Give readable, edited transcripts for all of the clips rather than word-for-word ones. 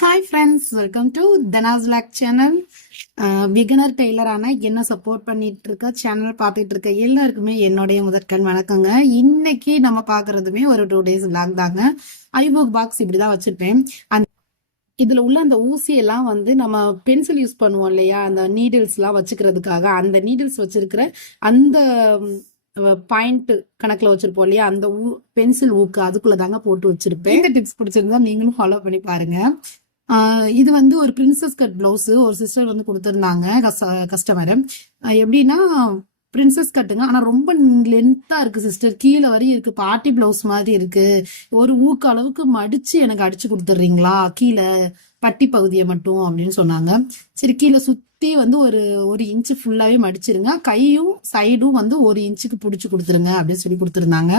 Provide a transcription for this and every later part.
Hi friends, welcome to Dhanas vlog channel. Beginner டெய்லரான என்ன support பண்ணிட்டு இருக்க சேனல் பார்த்துட்டு இருக்க எல்லாருக்குமே என்னுடைய முதற்கண் வணக்கங்க. இன்னைக்கு நம்ம பார்க்கறதுமே ஒரு 2 days லாக் தாங்க. ஐபுக் பாக்ஸ் இப்படிதான் வச்சிருப்பேன். இதுல உள்ள அந்த ஊசி எல்லாம் வந்து நம்ம பென்சில் யூஸ் பண்ணுவோம் இல்லையா, அந்த நீடில்ஸ் எல்லாம் வச்சுக்கிறதுக்காக அந்த நீடில்ஸ் வச்சிருக்கிற அந்த பாயிண்ட் கணக்குல வச்சிருப்போம் இல்லையா, அந்த பென்சில் ஊக்கு அதுக்குள்ள தாங்க போட்டு வச்சிருப்பேன். இந்த டிப்ஸ் பிடிச்சிருந்தா நீங்களும் ஃபாலோ பண்ணி பாருங்க. இது வந்து ஒரு பிரின்சஸ் கட் பிளவுஸ் ஒரு சிஸ்டர் வந்து கொடுத்துருந்தாங்க கஸ்டமர். எப்படின்னா பிரின்சஸ் கட்டுங்க, ஆனா ரொம்ப லென்த்தா இருக்கு சிஸ்டர், கீழே வரையும் இருக்கு, பார்ட்டி பிளவுஸ் மாதிரி இருக்கு, ஒரு ஊக்கு அளவுக்கு மடிச்சு எனக்கு அடிச்சு கொடுத்துட்றீங்களா கீழே பட்டி பகுதியை மட்டும் அப்படின்னு சொன்னாங்க. சரி, கீழே சுத்தி வந்து ஒரு இன்ச்சு ஃபுல்லாவே மடிச்சிருங்க, கையும் சைடும் வந்து 1 இன்ச்சுக்கு பிடிச்சு கொடுத்துருங்க அப்படின்னு சொல்லி கொடுத்துருந்தாங்க.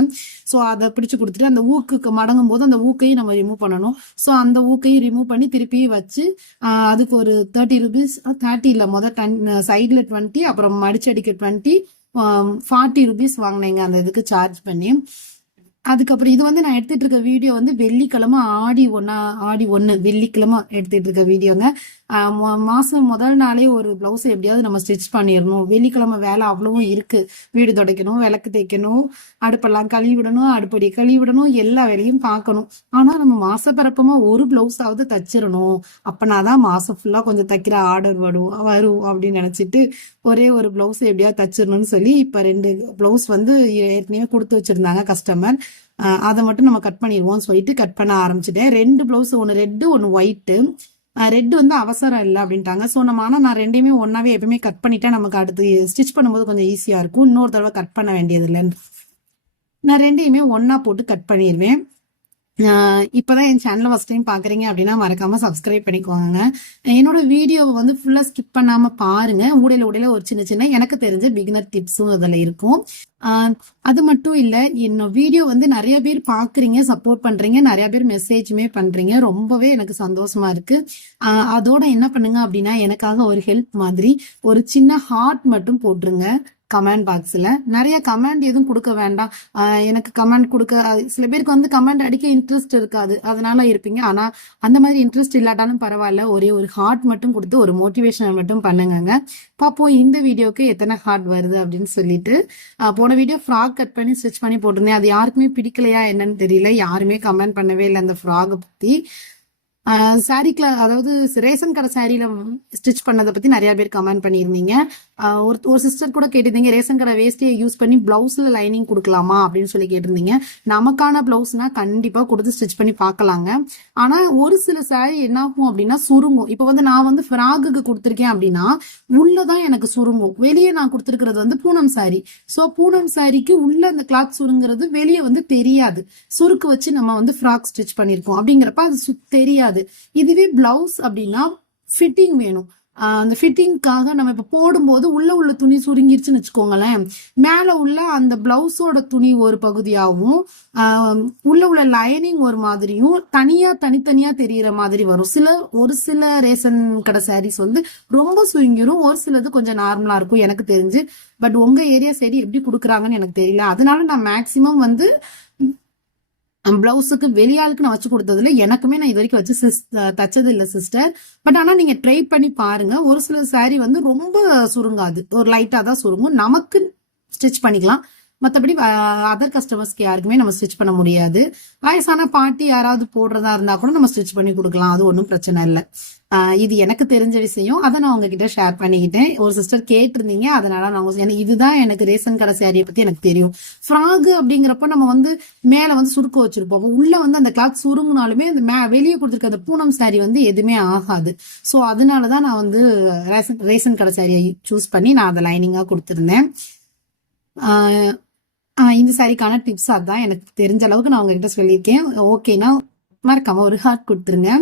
ஸோ அதை பிடிச்சு கொடுத்துட்டு அந்த ஊக்குக்கு மடங்கும் போது அந்த ஊக்கையும் நம்ம ரிமூவ் பண்ணணும். ஸோ அந்த ஊக்கையும் ரிமூவ் பண்ணி திருப்பி வச்சு அதுக்கு ஒரு 30 rupees, 30 இல்லை முதல் சைடில் 20, அப்புறம் மடிச்சடிக்க 20, 40 rupees வாங்கினேங்க அந்த இதுக்கு சார்ஜ் பண்ணி. அதுக்கப்புறம் இது வந்து நான் எடுத்துட்டு இருக்க வீடியோ வந்து வெள்ளிக்கிழமை ஆடி 1 வெள்ளிக்கிழமை எடுத்துட்டு இருக்க வீடியோங்க. மாசம் முதல் நாளே ஒரு பிளவுஸ் எப்படியாவது நம்ம ஸ்டிச் பண்ணிடணும். வெள்ளிக்கிழமை வேலை அவ்வளவும் இருக்கு, வீடு துடைக்கணும், விளக்கு தைக்கணும், அடுப்பெல்லாம் கழுவி விடணும், அடுப்படி கழுவி விடணும், எல்லா வேலையும் பார்க்கணும். ஆனா நம்ம மாசப்பிறப்பமா ஒரு பிளவுஸாவது தச்சிடணும், அப்பனாதான் மாசம் ஃபுல்லா கொஞ்சம் தைக்கிற ஆர்டர் வரும் அப்படின்னு நினைச்சிட்டு ஒரே ஒரு பிளவுஸ் எப்படியாவது தச்சிடணும்னு சொல்லி இப்ப 2 பிளவுஸ் வந்து ஏற்கனவே கொடுத்து வச்சிருந்தாங்க கஸ்டமர். அதை மட்டும் நம்ம கட் பண்ணிடுவோம் சொல்லிட்டு கட் பண்ண ஆரம்பிச்சுட்டேன். 2 பிளவுஸ், ஒன்னு ரெட்டு ஒன்னு ஒயிட்டு. ரெட் வந்து அவசரம் இல்லை அப்படின்ட்டாங்க. ஸோ நான் 2யுமே ஒன்னாவே எப்பவுமே கட் பண்ணிட்டா நமக்கு அடுத்து ஸ்டிச் பண்ணும்போது கொஞ்சம் ஈஸியா இருக்கும், இன்னொரு தடவை கட் பண்ண வேண்டியது இல்லைன்னு நான் 2யுமே ஒன்னா போட்டு கட் பண்ணிடுவேன். இப்பதான் என் சேனலை ஃபர்ஸ்ட் டைம் பாக்குறீங்க அப்படின்னா மறக்காம சப்ஸ்கிரைப் பண்ணிக்கோங்க. என்னோட வீடியோவை வந்து ஃபுல்லா ஸ்கிப் பண்ணாம பாருங்க. ஊடையில ஒரு சின்ன எனக்கு தெரிஞ்ச பிகினர் டிப்ஸும் அதுல இருக்கும். அது மட்டும் இல்ல, என்னோட வீடியோ வந்து நிறைய பேர் பாக்குறீங்க, சப்போர்ட் பண்றீங்க, நிறைய பேர் மெசேஜுமே பண்றீங்க, ரொம்பவே எனக்கு சந்தோஷமா இருக்கு. அதோட என்ன பண்ணுங்க அப்படின்னா, எனக்காக ஒரு ஹெல்ப் மாதிரி ஒரு சின்ன ஹார்ட் மட்டும் போட்டுருங்க கமெண்ட் பாக்ஸ்ல. நிறைய கமெண்ட் எதுவும் கொடுக்க வேண்டாம். எனக்கு கமெண்ட் கொடுக்க சில பேருக்கு வந்து கமெண்ட் அடிக்க இன்ட்ரெஸ்ட் இருக்காது, அதனால இருப்பீங்க. ஆனா அந்த மாதிரி இன்ட்ரெஸ்ட் இல்லாட்டாலும் பரவாயில்ல, ஒரே ஒரு ஹார்ட் மட்டும் கொடுத்து ஒரு மோட்டிவேஷன் மட்டும் பண்ணுங்க. பாப்போம் இந்த வீடியோக்கு எத்தனை ஹார்ட் வருது அப்படின்னு சொல்லிட்டு. போன வீடியோ ஃப்ராக் கட் பண்ணி ஸ்டிச் பண்ணி போட்டிருந்தேன், அது யாருக்குமே பிடிக்கலையா என்னன்னு தெரியல, யாருமே கமெண்ட் பண்ணவே இல்லை அந்த ஃப்ராக் பத்தி. சாரிக்குல, அதாவது ரேஷன் கடை சாரியில ஸ்டிச் பண்ணதை பத்தி நிறைய பேர் கமெண்ட் பண்ணியிருந்தீங்க. ஒரு சிஸ்டர் கூட கேட்டிருந்தீங்க, ரேஷன் கடை வேஸ்டியை யூஸ் பண்ணி பிளவுஸ்ல லைனிங் கொடுக்கலாமா அப்படின்னு சொல்லி கேட்டிருந்தீங்க. நமக்கான பிளவுஸ்னா கண்டிப்பா கொடுத்து ஸ்டிச் பண்ணி பார்க்கலாங்க. ஆனா ஒரு சில சாரி என்ன ஆகும் அப்படின்னா சுருங்கும். இப்ப வந்து நான் வந்து ஃப்ராகுக்கு கொடுத்துருக்கேன் அப்படின்னா உள்ளதான் எனக்கு சுருங்கும், வெளியே நான் கொடுத்துருக்கிறது வந்து பூனம் சாரி. சோ பூனம் சாரிக்கு உள்ள அந்த கிளாத் சுருங்குறது வெளியே வந்து தெரியாது, சுருக்கு வச்சு நம்ம வந்து ஃப்ராக் ஸ்டிச் பண்ணிருக்கோம் அப்படிங்கிறப்ப அது தெரியாது. இதுவே பிளவுஸ் அப்படின்னா ஃபிட்டிங் வேணும். அந்த ஃபிட்டிங்காக நம்ம இப்ப போடும்போது உள்ள துணி சுருங்கிருச்சுன்னு வச்சுக்கோங்களேன், மேல உள்ள அந்த பிளவுஸோட துணி ஒரு பகுதியாகவும் உள்ள லைனிங் ஒரு மாதிரியும் தனித்தனியா தெரியற மாதிரி வரும். ஒரு சில ரேஷன் கடை சாரீஸ் வந்து ரொம்ப சுருங்கிரும், ஒரு சிலது கொஞ்சம் நார்மலா இருக்கும் எனக்கு தெரிஞ்சு. பட் உங்க ஏரியா சைடு எப்படி கொடுக்குறாங்கன்னு எனக்கு தெரியல. அதனால நான் மேக்சிமம் வந்து பிளவுஸுக்கு வெளியாளுக்கு நான் வச்சு கொடுத்ததுல எனக்குமே நான் இது வரைக்கும் வச்சு தச்சது இல்லை சிஸ்டர். பட் ஆனா நீங்க ட்ரை பண்ணி பாருங்க. ஒரு சில சாரி வந்து ரொம்ப சுருங்காது, ஒரு லைட்டா தான் சுருங்கும், நமக்கு ஸ்டிச் பண்ணிக்கலாம். மற்றபடி அதர் கஸ்டமர்ஸ்க்கு யாருக்குமே நம்ம ஸ்டிச் பண்ண முடியாது. வயசான பாட்டி யாராவது போடுறதா இருந்தா கூட நம்ம ஸ்டிச் பண்ணி கொடுக்கலாம், அது ஒன்றும் பிரச்சனை இல்லை. இது எனக்கு தெரிஞ்ச விஷயம், அதை நான் உங்ககிட்ட ஷேர் பண்ணிக்கிட்டேன். ஒரு சிஸ்டர் கேட்டிருந்தீங்க, அதனால நான் இதுதான் எனக்கு ரேஷன் கடை சாரியை பத்தி எனக்கு தெரியும். ஃப்ராக் அப்படிங்கிறப்ப நம்ம வந்து மேல வந்து சுருக்க வச்சிருப்போம், உள்ள வந்து அந்த கிளாத் சுருங்கினாலுமே அந்த வெளியே கொடுத்துருக்க அந்த பூனம் சாரி வந்து எதுவுமே ஆகாது. ஸோ அதனாலதான் நான் வந்து ரேஷன் கடை சாரியை சூஸ் பண்ணி நான் அதை லைனிங்கா கொடுத்துருந்தேன். இந்த சாரிக்கான டிப்ஸ் அதான், எனக்கு தெரிஞ்ச அளவுக்கு நான் உங்ககிட்ட சொல்லியிருக்கேன். ஓகேனா மறக்காம ஒரு ஹார்ட் கொடுத்துருங்க.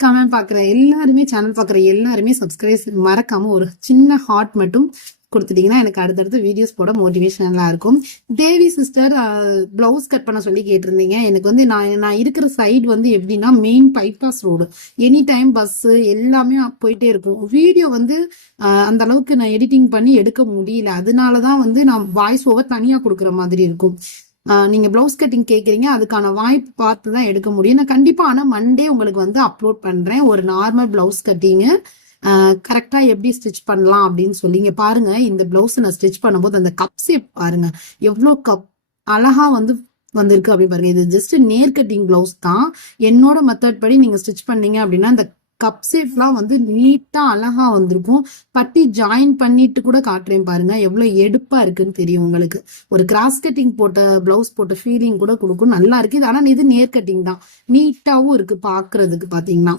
கமெண்ட் பாக்குற எல்லாருமே, சேனல் பாக்குற எல்லாருமே சப்ஸ்கிரைப் மறக்காம ஒரு சின்ன ஹார்ட் மட்டும் கொடுத்துட்டீங்கன்னா எனக்கு அடுத்தடுத்து வீடியோஸ் போட மோட்டிவேஷனலா இருக்கும். தேவி சிஸ்டர் பிளவுஸ் கட் பண்ண சொல்லி கேட்டிருந்தீங்க. எனக்கு வந்து நான் இருக்கிற சைடு வந்து எப்படின்னா main bypass road, any time bus எல்லாமே போயிட்டே இருக்கும். வீடியோ வந்து அந்த அளவுக்கு நான் எடிட்டிங் பண்ணி எடுக்க முடியல, அதனாலதான் வந்து நான் வாய்ஸ் ஓவர் தனியா கொடுக்குற மாதிரி இருக்கும். நீங்க பிளவுஸ் கட்டிங் கேக்குறீங்க, அதுக்கான வாய்ப்பு பார்த்து தான் எடுக்க முடியும். நான் கண்டிப்பா ஆனா மண்டே உங்களுக்கு வந்து அப்லோட் பண்றேன் ஒரு நார்மல் பிளவுஸ் கட்டிங் கரெக்டா எப்படி ஸ்டிச் பண்ணலாம் அப்படின்னு சொல்லி. இங்க பாருங்க, இந்த பிளவுஸ் நான் ஸ்டிச் பண்ணும்போது அந்த கப் ஷேப் பாருங்க எவ்வளவு அழகா வந்து வந்திருக்கு அப்படின்னு பாருங்க. இது ஜஸ்ட் நேர் கட்டிங் பிளவுஸ் தான். என்னோட மெத்தட் படி நீங்க ஸ்டிச் பண்ணீங்க அப்படின்னா இந்த கப் ஷேப்லாம் வந்து நீட்டா அழகா வந்திருக்கும். பட்டி ஜாயின் பண்ணிட்டு கூட காட்டுறேன் பாருங்க, எவ்வளவு எடுப்பா இருக்குன்னு தெரியும் உங்களுக்கு. ஒரு கிராஸ் கட்டிங் போட்ட பிளவுஸ் போட்ட ஃபீலிங் கூட கொடுக்கும், நல்லா இருக்கு. இது ஆனா இது நேர் கட்டிங் தான், நீட்டாவும் இருக்கு பாக்குறதுக்கு. பாத்தீங்கன்னா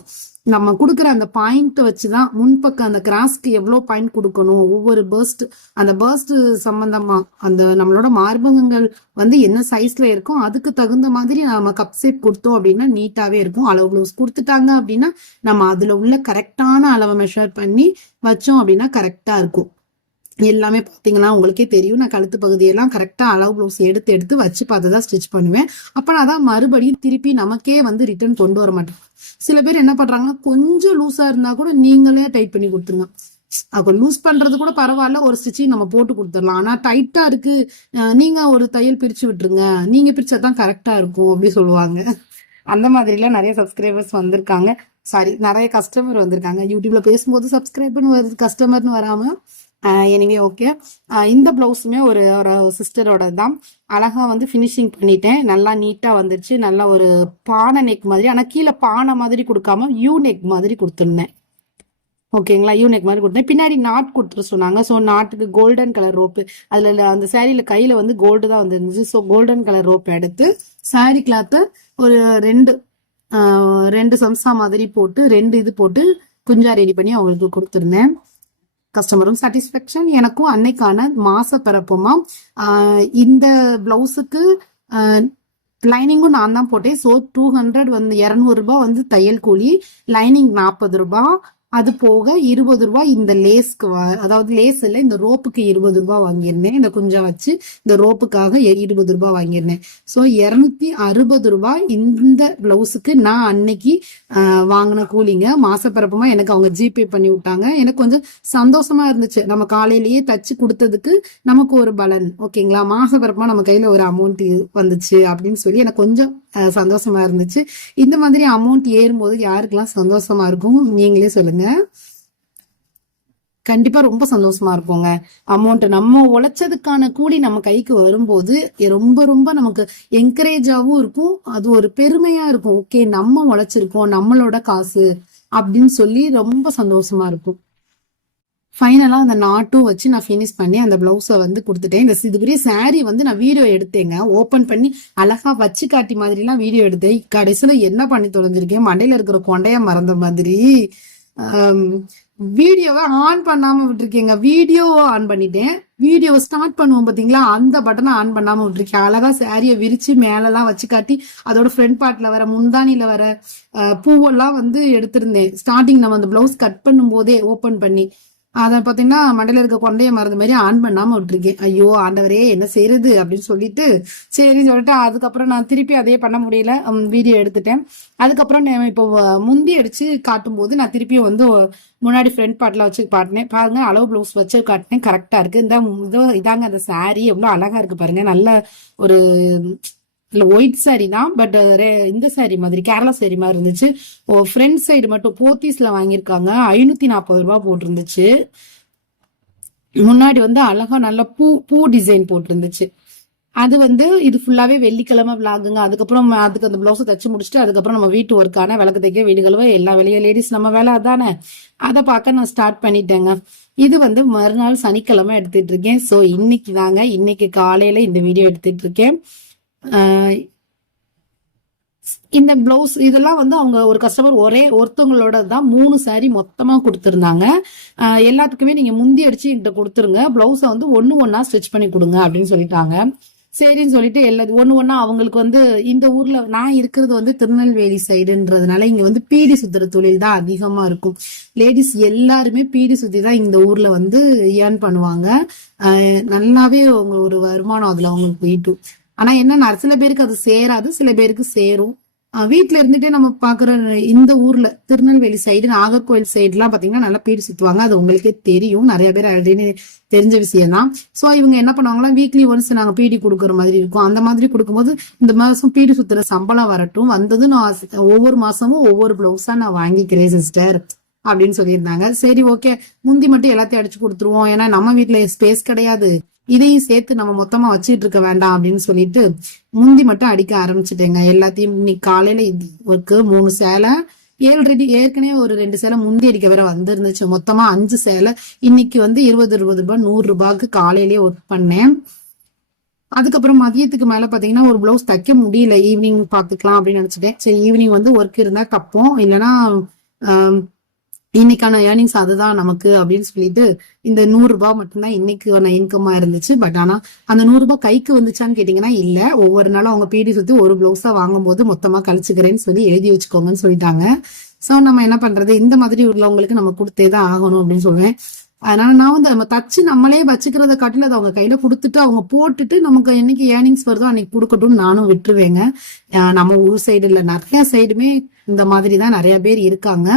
நம்ம கொடுக்குற அந்த பாயிண்ட் வச்சுதான் முன்பக்கம் அந்த கிராஸ்க்கு எவ்வளவு பாயிண்ட் கொடுக்கணும், ஒவ்வொரு பர்ஸ்ட் அந்த பர்ஸ்ட் சம்பந்தமா அந்த நம்மளோட மார்பகங்கள் வந்து என்ன சைஸ்ல இருக்கும் அதுக்கு தகுந்த மாதிரி நம்ம கப் ஷேப் கொடுத்தோம் அப்படின்னா நீட்டாவே இருக்கும். அளவு பிளவுஸ் கொடுத்துட்டாங்க அப்படின்னா நம்ம அதுல உள்ள கரெக்டான அளவை மெஷர் பண்ணி வச்சோம் அப்படின்னா கரெக்டா இருக்கும். எல்லாமே பாத்தீங்கன்னா உங்களுக்கே தெரியும், நான் கழுத்து பகுதியெல்லாம் கரெக்டா அளவு பிளவுஸ் எடுத்து எடுத்து வச்சு பார்த்துதான் ஸ்டிச் பண்ணுவேன். அப்ப அதான் மறுபடியும் திருப்பி நமக்கே வந்து ரிட்டர்ன் கொண்டு வர மாட்டேன். சில பேர் என்ன பண்றாங்கன்னா, கொஞ்சம் லூஸா இருந்தா கூட நீங்களே டைட் பண்ணி கொடுத்துருங்க. அப்ப லூஸ் பண்றது கூட பரவாயில்ல, ஒரு ஸ்டிச்சிங் நம்ம போட்டு கொடுத்துடலாம். ஆனா டைட்டா இருக்கு, நீங்க ஒரு தையல் பிரிச்சு விட்டுருங்க, நீங்க பிரிச்சாதான் கரெக்டா இருக்கும் அப்படி சொல்லுவாங்க. அந்த மாதிரி எல்லாம் நிறைய சப்ஸ்கிரைபர்ஸ் வந்திருக்காங்க, சாரி நிறைய கஸ்டமர் வந்திருக்காங்க. யூடியூப்ல பேசும்போது சப்ஸ்கிரைபர்னு வருது, கஸ்டமர்னு வராம. Anyway okay. இந்த பிளவுஸுமே ஒரு சிஸ்டரோட தான். அழகா வந்து ஃபினிஷிங் பண்ணிட்டேன், நல்லா நீட்டா வந்துருச்சு. நல்லா ஒரு பானை நெக் மாதிரி, ஆனா கீழே பானை மாதிரி கொடுக்காம யூ நெக் மாதிரி கொடுத்துருந்தேன். ஓகேங்களா, யூ நெக் மாதிரி கொடுத்தேன். பின்னாடி நாட் கொடுத்துட்டு சொன்னாங்க. ஸோ நாட்டுக்கு கோல்டன் கலர் ரோப்பு, அதுல அந்த சாரியில கையில வந்து கோல்டு தான் வந்துருந்துச்சு. ஸோ கோல்டன் கலர் ரோப் எடுத்து சாரி கிளாத்து ஒரு ரெண்டு சம்சா மாதிரி போட்டு 2 இது போட்டு குஞ்சா ரெடி பண்ணி அவங்களுக்கு கொடுத்துருந்தேன். கஸ்டமரும் சாட்டிஸ்பேக்ஷன், எனக்கும் அன்னைக்கான மாச பிறப்புமா. இந்த பிளவுஸுக்கு லைனிங்கும் நான் தான் போட்டேன். ஸோ 200 வந்து 200 ரூபாய் வந்து தையல் கூலி, லைனிங் 40 ரூபாய், அது போக 20 ரூபாய் இந்த லேஸ்க்கு, அதாவது லேஸ் இல்ல, இந்த ரோப்புக்கு 20 ரூபாய் வாங்கியிருந்தேன். இந்த குஞ்சா வச்சு இந்த ரோப்புக்காக 20 ரூபாய் வாங்கியிருந்தேன். ஸோ 260 ரூபாய் இந்த பிளவுஸுக்கு நான் அன்னைக்கு வாங்கின கூலிங்க. மாசப்பிறப்புமா எனக்கு அவங்க ஜிபே பண்ணி விட்டாங்க. எனக்கு கொஞ்சம் சந்தோஷமா இருந்துச்சு, நம்ம காலையிலேயே தச்சு கொடுத்ததுக்கு நமக்கு ஒரு பலன். ஓகேங்களா, மாசப்பிறப்புமா நம்ம கையில ஒரு அமௌண்ட் வந்துச்சு அப்படின்னு சொல்லி எனக்கு கொஞ்சம் சந்தோஷமா இருந்துச்சு. இந்த மாதிரி அமௌண்ட் ஏறும்போது யாருக்கெல்லாம் சந்தோஷமா இருக்கும் நீங்களே சொல்லுங்க. கண்டிப்பா ரொம்ப சந்தோஷமா இருக்குங்க. அமௌண்ட் நம்ம உழைச்சதுக்கான கூலி நம்ம கைக்கு வரும்போது ரொம்ப ரொம்ப நமக்கு என்கரேஜாவும் இருக்கும், அது ஒரு பெருமையா இருக்கும். ஓகே, நம்ம உழைச்சிருக்கோம், நம்மளோட காசு அப்படின்னு சொல்லி ரொம்ப சந்தோஷமா இருக்கும். ஃபைனலா அந்த நாட்டும் வச்சு நான் ஃபினிஷ் பண்ணி அந்த பிளவுஸை வந்து கொடுத்துட்டேன். இந்த இதுக்குரிய சாரி வந்து நான் வீடியோ எடுத்தேங்க, ஓப்பன் பண்ணி அழகா வச்சு காட்டி மாதிரிலாம் வீடியோ எடுத்தேன். கடைசியில என்ன பண்ணி தொலைஞ்சிருக்கேன், மண்டையில இருக்கிற கொண்டைய மறந்த மாதிரி வீடியோவை ஆன் பண்ணாம விட்டுருக்கேங்க. வீடியோவை ஆன் பண்ணிட்டேன், வீடியோவை ஸ்டார்ட் பண்ணுவோம் பாத்தீங்களா, அந்த பட்டனை ஆன் பண்ணாம விட்டுருக்கேன். அழகா சாரியை விரிச்சு மேலெல்லாம் வச்சு காட்டி அதோட ஃப்ரண்ட் பார்ட்ல வர முந்தானில வர பூவெல்லாம் வந்து எடுத்திருந்தேன். ஸ்டார்டிங் நம்ம அந்த பிளவுஸ் கட் பண்ணும் போதே ஓப்பன் பண்ணி அதை பாத்தீங்கன்னா மண்டையில இருக்க கொண்டைய மறந்த மாதிரி ஆன் பண்ணாம விட்டுருக்கேன். ஐயோ ஆண்டவரே என்ன செய்யறது அப்படின்னு சொல்லிட்டு சரின்னு சொல்லிட்டு அதுக்கப்புறம் நான் திருப்பி அதே பண்ண முடியல, வீடியோ எடுத்துட்டேன். அதுக்கப்புறம் இப்போ முந்தி அடிச்சு காட்டும் போது நான் திருப்பியும் வந்து முன்னாடி ஃப்ரண்ட் பார்ட்ல வச்சு காட்டினேன். பாருங்க, அளவு பிளவுஸ் வச்சு காட்டினேன், கரெக்டா இருக்கு. இதாங்க அந்த சாரி எவ்வளவு அழகா இருக்கு பாருங்க. நல்ல ஒரு இல்ல ஒயிட் சாரி தான், பட் இந்த சாரி மாதிரி கேரளா சாரி மாதிரி இருந்துச்சு. ஃப்ரண்ட் சைடு மட்டும் போத்தீஸ்ல வாங்கியிருக்காங்க, 540 ரூபாய் போட்டிருந்துச்சு. முன்னாடி வந்து அழகா நல்ல பூ டிசைன் போட்டிருந்துச்சு. அது வந்து இது ஃபுல்லாவே வெள்ளிக்கிழமை விளாகுங்க. அதுக்கப்புறம் அதுக்கு அந்த பிளவுஸ் தச்சு முடிச்சுட்டு அதுக்கப்புறம் நம்ம வீட்டு ஒர்க்கான விளக்கு தைக்க, வீடு கழுவ, எல்லா வேலையும் லேடிஸ் நம்ம வேலை அதானே, அதை பார்க்க நான் ஸ்டார்ட் பண்ணிட்டேங்க. இது வந்து மறுநாள் சனிக்கிழமை எடுத்துட்டு இருக்கேன். ஸோ இன்னைக்கு தாங்க, இன்னைக்கு காலையில இந்த வீடியோ எடுத்துட்டு இருக்கேன். இந்த பிளவுஸ் இதெல்லாம் வந்து அவங்க ஒரு கஸ்டமர் ஒருத்தவங்களோட தான் 3 சாரி மொத்தமா கொடுத்துருந்தாங்க. எல்லாத்துக்குமே நீங்க முந்தி அடிச்சு என்கிட்ட கொடுத்துருங்க, பிளவுஸை வந்து ஒன்னா ஸ்டிச் பண்ணி கொடுங்க அப்படின்னு சொல்லிட்டாங்க. சரின்னு சொல்லிட்டு ஒன்னா அவங்களுக்கு வந்து இந்த ஊர்ல நான் இருக்கிறது வந்து திருநெல்வேலி சைடுன்றதுனால இங்க வந்து பீடி சுத்துற தொழில் தான் அதிகமா இருக்கும். லேடிஸ் எல்லாருமே பீடி சுத்தி தான் இந்த ஊர்ல வந்து ஏர்ன் பண்ணுவாங்க. நல்லாவே ஒரு வருமானம் அதுல அவங்களுக்கு போயிட்டு. ஆனா என்ன, சில பேருக்கு அது சேராது, சில பேருக்கு சேரும். வீட்டுல இருந்துட்டே நம்ம பாக்குற இந்த ஊர்ல திருநெல்வேலி சைடு நாகர்கோவில் சைடு எல்லாம் பாத்தீங்கன்னா நல்லா பீடி சுத்துவாங்க. அது உங்களுக்கே தெரியும், நிறைய பேர் ஆல்ரெடி தெரிஞ்ச விஷயம் தான். சோ இவங்க என்ன பண்ணுவாங்களா, வீக்லி ஒன்ஸ் நாங்க பீடி கொடுக்குற மாதிரி இருக்கும். அந்த மாதிரி கொடுக்கும்போது இந்த மாசம் பீடி சுத்துற சம்பளம் வரட்டும், வந்தது நான் ஒவ்வொரு மாசமும் ஒவ்வொரு பிளவுஸா நான் வாங்கிக்கிறேன் சிஸ்டர் அப்படின்னு சொல்லியிருந்தாங்க. சரி ஓகே, முந்தி மட்டும் எல்லாத்தையும் அடிச்சு கொடுத்துருவோம், ஏன்னா நம்ம வீட்டுல ஸ்பேஸ் கிடையாது, இதையும் சேர்த்து நம்ம மொத்தமா வச்சுட்டு இருக்க வேண்டாம் அப்படின்னு சொல்லிட்டு முந்தி மட்டும் அடிக்க ஆரம்பிச்சுட்டேங்க. எல்லாத்தையும் இன்னைக்கு காலையில ஒர்க்கு 3 சேலை ஏற்கனவே ஒரு 2 சேலை முந்தி அடிக்க வேற வந்துருந்துச்சு. மொத்தமா 5 சேலை இன்னைக்கு வந்து 20 ரூபாய் 100 ரூபாய்க்கு காலையிலேயே ஒர்க் பண்ணேன். அதுக்கப்புறம் மதியத்துக்கு மேல பாத்தீங்கன்னா ஒரு பிளவுஸ் தைக்க முடியல, ஈவினிங் பாத்துக்கலாம் அப்படின்னு நினைச்சிட்டேன். சரி ஈவினிங் வந்து ஒர்க் இருந்தா தப்போம், இல்லைன்னா இன்னைக்கான ஏர்னிங்ஸ் அதுதான் நமக்கு அப்படின்னு சொல்லிட்டு இந்த 100 ரூபாய் மட்டும்தான் இன்னைக்கான இன்கமா இருந்துச்சு. பட் ஆனா அந்த 100 ரூபாய் கைக்கு வந்துச்சான்னு கேட்டீங்கன்னா இல்ல, ஒவ்வொரு நாளும் அவங்க பீடி சுத்தி ஒரு பிளவுஸா வாங்கும் போது மொத்தமா கழிச்சுக்கிறேன்னு சொல்லி எழுதி வச்சுக்கோங்கன்னு சொல்லிட்டாங்க. சோ நம்ம என்ன பண்றது, இந்த மாதிரி உள்ளவங்களுக்கு நம்ம கொடுத்தேதான் ஆகணும் அப்படின்னு சொல்லுவேன். அதனால நான் வந்து நம்ம தச்சு நம்மளே வச்சுக்கிறத காட்டில அதை அவங்க கையில கொடுத்துட்டு அவங்க போட்டுட்டு நமக்கு என்னைக்கு ஏர்னிங்ஸ் வருதோ அன்னைக்கு கொடுக்கட்டும் நானும் விட்டுருவேங்க. நம்ம ஊர் சைடு இல்ல, நிறைய சைடுமே இந்த மாதிரிதான் நிறைய பேர் இருக்காங்க.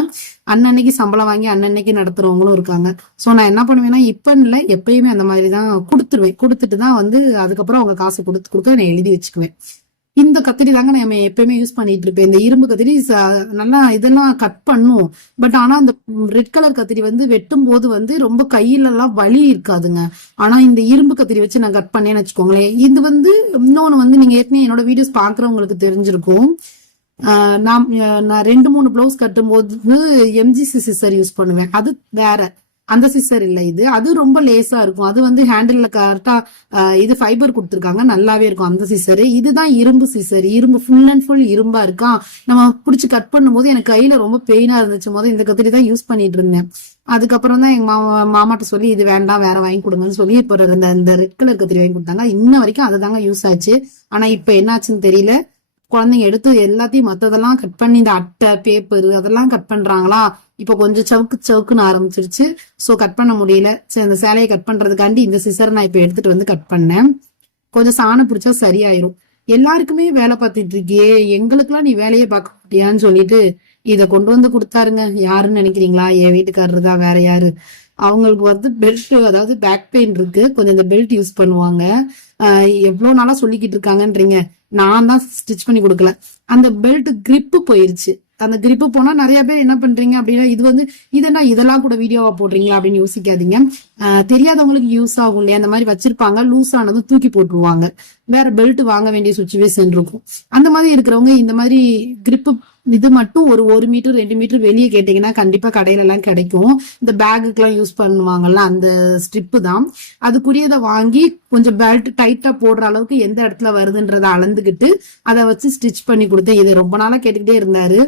அன்னன்னைக்கு சம்பளம் வாங்கி அன்னன்னைக்கு நடத்துறவங்களும் இருக்காங்க. சோ நான் என்ன பண்ணுவேன்னா, இப்ப இல்ல எப்பயுமே அந்த மாதிரிதான் கொடுத்துருவேன். கொடுத்துட்டு தான் வந்து அதுக்கப்புறம் அவங்க காசு கொடுக்க நான் எழுதி வச்சுக்குவேன். இந்த கத்திரி தாங்க நம்ம எப்பயுமே யூஸ் பண்ணிட்டு இருப்பேன். இந்த இரும்பு கத்திரி நல்லா இதெல்லாம் கட் பண்ணும். பட் ஆனா இந்த ரெட் கலர் கத்திரி வந்து வெட்டும் போது வந்து ரொம்ப கையில எல்லாம் வலி இருக்காதுங்க. ஆனா இந்த இரும்பு கத்திரி வச்சு நான் கட் பண்ணேன்னு வச்சுக்கோங்களேன், இது வந்து இன்னொன்னு வந்து நீங்க ஏற்கனவே என்னோட வீடியோஸ் பாக்குறவங்களுக்கு தெரிஞ்சிருக்கும். நான் 2-3 பிளவுஸ் கட்டும் போது எம்ஜிசி சிசர் யூஸ் பண்ணுவேன். அது வேற, அந்த சிஸ்டர் இல்ல இது. அது ரொம்ப லேசா இருக்கும். அது வந்து ஹேண்டில்ல கரெக்டா இது ஃபைபர் கொடுத்துருக்காங்க, நல்லாவே இருக்கும் அந்த சிஸ்டர். இதுதான் இரும்பு சிஸ்டர், இரும்பு ஃபுல் அண்ட் ஃபுல் இரும்பா இருக்கா. நம்ம பிடிச்சி கட் பண்ணும் போது எனக்கு கையில ரொம்ப பெயினா இருந்துச்சு. போது இந்த கத்திரி தான் யூஸ் பண்ணிட்டு இருந்தேன். அதுக்கப்புறம் தான் எங்க மாமாட்ட சொல்லி இது வேண்டாம் வேற வாங்கி கொடுங்கன்னு சொல்லி இப்போ இந்த ரெட் கலர் கத்திரி வாங்கி கொடுத்தாங்க. இன்ன வரைக்கும் அதுதாங்க யூஸ் ஆச்சு. ஆனா இப்ப என்னாச்சுன்னு தெரியல, குழந்தைங்க எடுத்து எல்லாத்தையும் மத்ததெல்லாம் கட் பண்ணி இந்த அட்டை பேப்பர் அதெல்லாம் கட் பண்றாங்களா, இப்ப கொஞ்சம் சவுக்குன்னு ஆரம்பிச்சிருச்சு. சோ கட் பண்ண முடியல. சரி, அந்த சேலையை கட் பண்றதுக்காண்டி இந்த சிசர் நான் இப்ப எடுத்துட்டு வந்து கட் பண்ணேன். கொஞ்சம் சாணம் பிடிச்சா சரியாயிரும். எல்லாருக்குமே வேலை பார்த்துட்டு இருக்கியே, எங்களுக்கெல்லாம் நீ வேலையே பார்க்க மாட்டியான்னு சொல்லிட்டு இத கொண்டு வந்து கொடுத்தாருங்க. யாருன்னு நினைக்கிறீங்களா? என் வீட்டுக்காரரு தான், வேற யாரு. அவங்களுக்கு வந்து பெல்ட், அதாவது பேக் பெயின் இருக்கு, கொஞ்சம் இந்த பெல்ட் யூஸ் பண்ணுவாங்க. எவ்வளவு நாளா சொல்லிக்கிட்டு இருக்காங்கன்றீங்க, நான் தான் ஸ்டிச் பண்ணி கொடுக்கல. அந்த பெல்ட் கிரிப்பு போயிருச்சு. அந்த கிரிப்பு போனா நிறைய பேர் என்ன பண்றீங்க அப்படின்னா, இது வந்து இதெல்லாம் கூட வீடியோவா போடுறீங்களா அப்படின்னு யோசிக்காதீங்க. தெரியாதவங்களுக்கு யூஸ் ஆகும் இல்லையா, அந்த மாதிரி வச்சிருப்பாங்க, லூஸ் ஆனதும் தூக்கி போட்டுருவாங்க, வேற பெல்ட் வாங்க வேண்டிய சுச்சுவேஷன் இருக்கும். அந்த மாதிரி இருக்கிறவங்க இந்த மாதிரி கிரிப்பு இது மட்டும் ஒரு 1 மீட்டர் 2 மீட்டர் வெளியே கேட்டீங்கன்னா கண்டிப்பா கடையில எல்லாம் கிடைக்கும். இந்த பேகுக்கு எல்லாம் யூஸ் பண்ணுவாங்கல்ல, அந்த ஸ்ட்ரிப்பு தான். அதுக்குரியதை வாங்கி கொஞ்சம் பெல்ட் டைட்டா போடுற அளவுக்கு எந்த இடத்துல வருதுன்றதை அளந்துகிட்டு அதை வச்சு ஸ்டிச் பண்ணி கொடுத்தேன். இது ரொம்ப நாளா கேட்டுக்கிட்டே இருந்தாரு.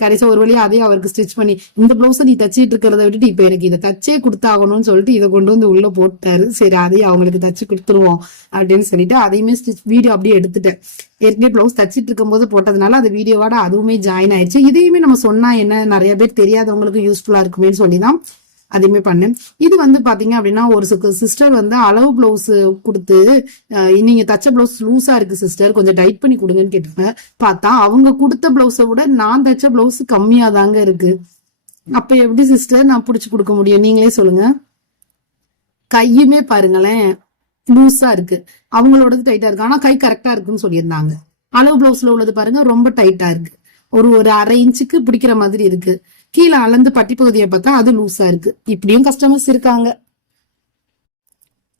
கடைசியா ஒரு வழியா அதே அவருக்கு ஸ்டிச் பண்ணி, இந்த பிளவுஸை நீ தச்சிட்டு இருக்கிறத விட்டுட்டு இப்ப எனக்கு இதை தச்சே கொடுத்தாகணும்னு சொல்லிட்டு இதை கொண்டு வந்து உள்ள போட்டாரு. சரி அதையும் அவங்களுக்கு தச்சு கொடுத்துருவோம் அப்படின்னு சொல்லிட்டு அதையுமே ஸ்டிச் வீடியோ அப்படியே எடுத்துட்டேன். ஏற்கனவே பிளவுஸ் தச்சிட்டு இருக்கும் போது போட்டதுனால அது வீடியோவோட அதுவுமே ஜாயின் ஆயிடுச்சு. இதையுமே நம்ம சொன்னா என்ன, நிறைய பேர் தெரியாதவங்களுக்கு யூஸ்ஃபுல்லா இருக்குமேன்னு சொல்லிதான் அதையுமே பண்ணேன். இது வந்து பாத்தீங்க அப்படின்னா, ஒரு சிஸ்டர் வந்து அளவு பிளவுஸ் கொடுத்து, நீங்க தச்ச பிளவுஸ் லூஸா இருக்கு சிஸ்டர், கொஞ்சம் டைட் பண்ணி கொடுங்கன்னு கேட்டிருப்பேன். பார்த்தா அவங்க கொடுத்த பிளவுஸை விட நான் தச்ச பிளவுஸ் கம்மியா தாங்க இருக்கு. அப்ப எப்படி சிஸ்டர் நான் புடிச்சு கொடுக்க முடியும், நீங்களே சொல்லுங்க. கையுமே பாருங்களேன் லூஸா இருக்கு, அவங்களோடது டைட்டா இருக்கு. ஆனா கை கரெக்டா இருக்குன்னு சொல்லியிருந்தாங்க. அளவு பிளவுஸ்ல உள்ளது பாருங்க ரொம்ப டைட்டா இருக்கு, ஒரு 1/2 இன்ச்சுக்கு பிடிக்கிற மாதிரி இருக்கு. கீழே அளந்து பட்டி பகுதியை பார்த்தா அது லூஸா இருக்கு. இப்படியும் கஸ்டமர்ஸ் இருக்காங்க.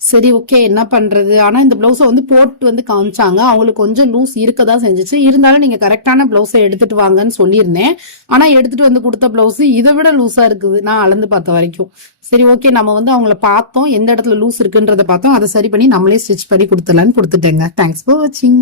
சரி ஓகே, என்ன பண்றது. ஆனா இந்த பிளவுஸை வந்து போட்டு வந்து காமிச்சாங்க, அவங்களுக்கு கொஞ்சம் லூஸ் இருக்கதான் செஞ்சுச்சு. இருந்தாலும் நீங்க கரெக்டான பிளவுஸை எடுத்துட்டு வாங்கன்னு சொல்லியிருந்தேன். ஆனா எடுத்துட்டு வந்து கொடுத்த பிளவுஸ் இதை விட லூஸா இருக்குது நான் அளந்து பார்த்த வரைக்கும். சரி ஓகே, நம்ம வந்து அவங்கள பார்த்தோம், எந்த இடத்துல லூஸ் இருக்குன்றத பார்த்தோம், அதை சரி பண்ணி நம்மளே ஸ்டிச் பண்ணி கொடுத்துடலான்னு கொடுத்துட்டேங்க. தேங்க்ஸ் ஃபார் வாட்சிங்.